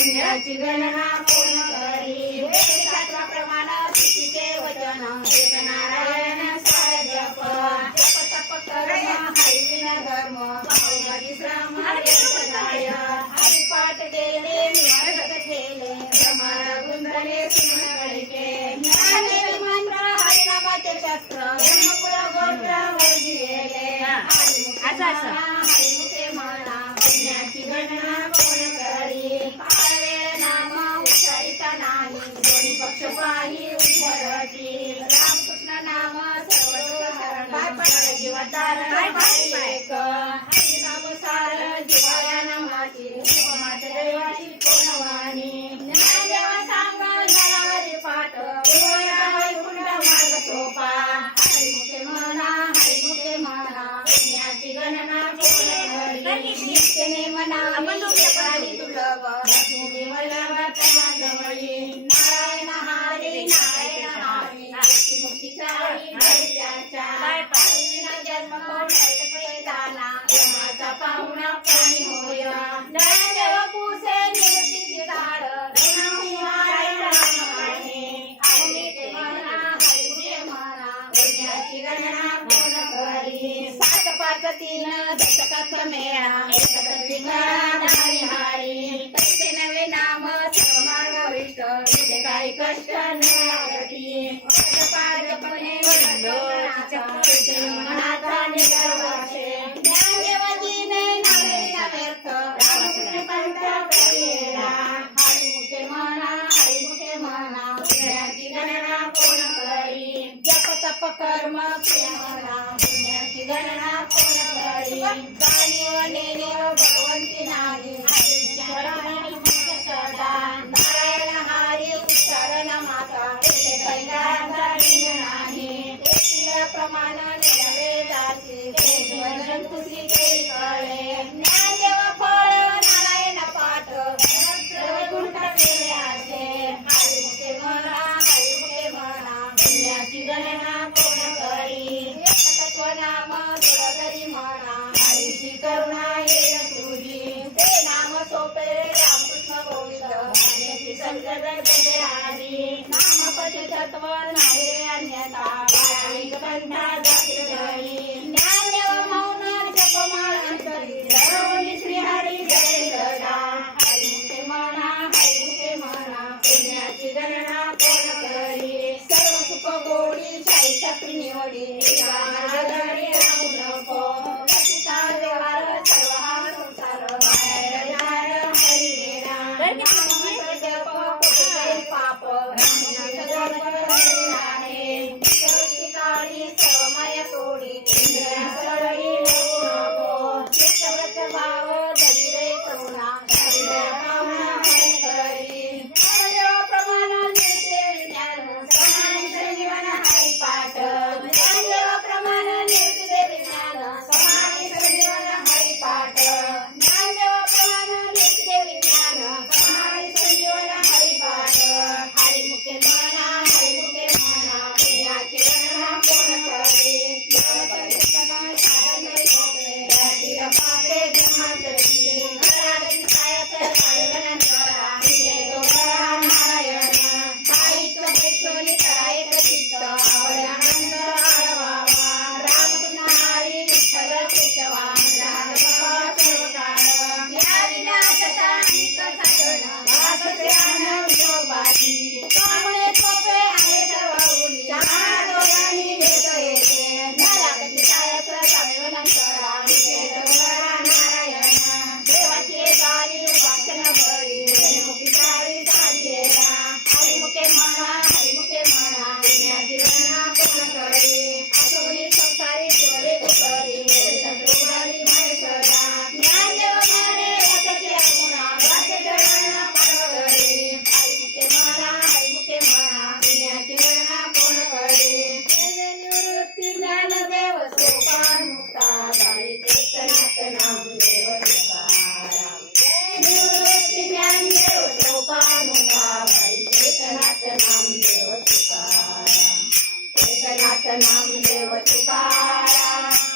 पुण्याची गणना कोण करी शास्त्राप्रमाणे तिचे वचन एक नारायण सार जप जप तप कर्म हरिविन धर्म परिश्रम हरिपदाय हरिपाठ गेले निवारत गेले ब्रह्मांड गुंतले सिंहगडके ज्ञानेर मंत्र हरिनामाचे शास्त्र ब्रह्मकुल गोत्र वर्गी गेले हरिमुखे म्हणा पुण्याची गणना कोण करी काळे नाम उच्चारिता नाही दोन्ही पक्ष पाही उभरती रामकृष्ण नाम सर्वधरण जीवतारण एक हरिनाम सार जीवाया नामाची उपमात देवाची कोण वाणी ज्ञानदेवा सांग नरावरी पाठ वैकुंठ मार्ग सोपा हरिमुखे म्हणा पुण्याची गणना कोण करी नित्यने म्हणा प्राणी दुर्लभ लक्ष्मी वल्लभ जवळी नारायण हरी मुक्तीचा जन्म दाना यमाचा पाहुणा प्राणी होय ज्ञानदेव पुसे निवृत्तीची झाड पुण्याची गणना कोण करी 7 5 3 दशकाचा मेळा तसे नवे नाम सर्व मार्गविष्ट तिथे काही कष्ट नगती जपणे मनाचा निगर्वाशे ज्ञानदेवाजीने नावेला व्यर्थ रामकृष्ण पंथ करिला हरिमुखे म्हणा पुण्याची गणना कोण करी जप तप कर्म प्रेमना पुण्याची गणना कोण करी जाणीव नेणीव भगवंती नाही नारायण हरी उच्चारण माता तेथे कैलाचा नाही तेथील प्रमाण वेदाची जंतुसी केली कळे ज्ञानदेव फळ नारायण पाठ वैकुंठ केले असे हरिमुखे म्हणा पुण्याची गणना कोण करी तत्वनाम गुणधरी म्हणा हरीची करुणा येईल तुझी ते नाम सोपे रामकृष्ण गोविंद माझ्याची संकट केले आधी नामपती तत्व नाही रे अन्यथा वाळिक पंथा जाती धरी ज्ञानदेव मौन जपमाळ अंतरी सर्वनी श्री हरी जय सदा हरिमुखे म्हणा पुण्याची गणना कोण करी सर्व सुख गोडी शाही छत्री निवडी धरी राहू नको लक्षिता व्यवहार सर्व हा संसार बाहेर जाय हरी मेरा नामाचा जप कुठे पाप ब्राह्मणाचा जप हरी नाही काळी सर्व माया तोडी इंद्रिया सरळी नको नको चित्तव्रत भाव धरी रे करुणा हृदय भावना हरी करी ज्ञानदेव प्रमाण निर्ते ज्ञान समान संजीवन हरी पाठ ज्ञानदेव प्रमाण निर्ते ज्ञान समान संजीवन हरी पाठ ज्ञानदेव प्रमाण निर्ते ज्ञान समान संजीवन हरी पाठ हरिमुखे म्हणा पुण्याची गणना कोण करी साधन पापे जन्मांतरी घराची कायाचं सायवन करा नारायण साहित्य बैठोली करा एक चित्त आवड आनंद आळवावा रामकृष्ण हरी विठ्ठल केशवा सर्वकाळ या विनाशता अनेक साधन वाचते आन विठोबाची त्यामुळे सोपे आहे सर्व उली चार डोळ्यांनी घेत येते घराची कायाचं सायवन करा नारायण देवाची गाली वाचन भरी मुखी सारी साधीला हरिमुखे म्हणा पुण्याची गणना कोण करी असोनी संसारी केवळे करी सत्रोडाली माय सदा ज्ञानदेव म्हणे याचे गुणा वाचे चरण परवरी हरिमुखे म्हणा पुण्याची गणना कोण करी निवृत्ती ज्ञानदेव सोपान मुक्ता बाई चेतनात नाम देव तुकाराम निवृत्ती ज्ञानदेव सोपान मुक्ता बाई चेतनात नाम देव तुकाराम चेतनात नाम देव तुकाराम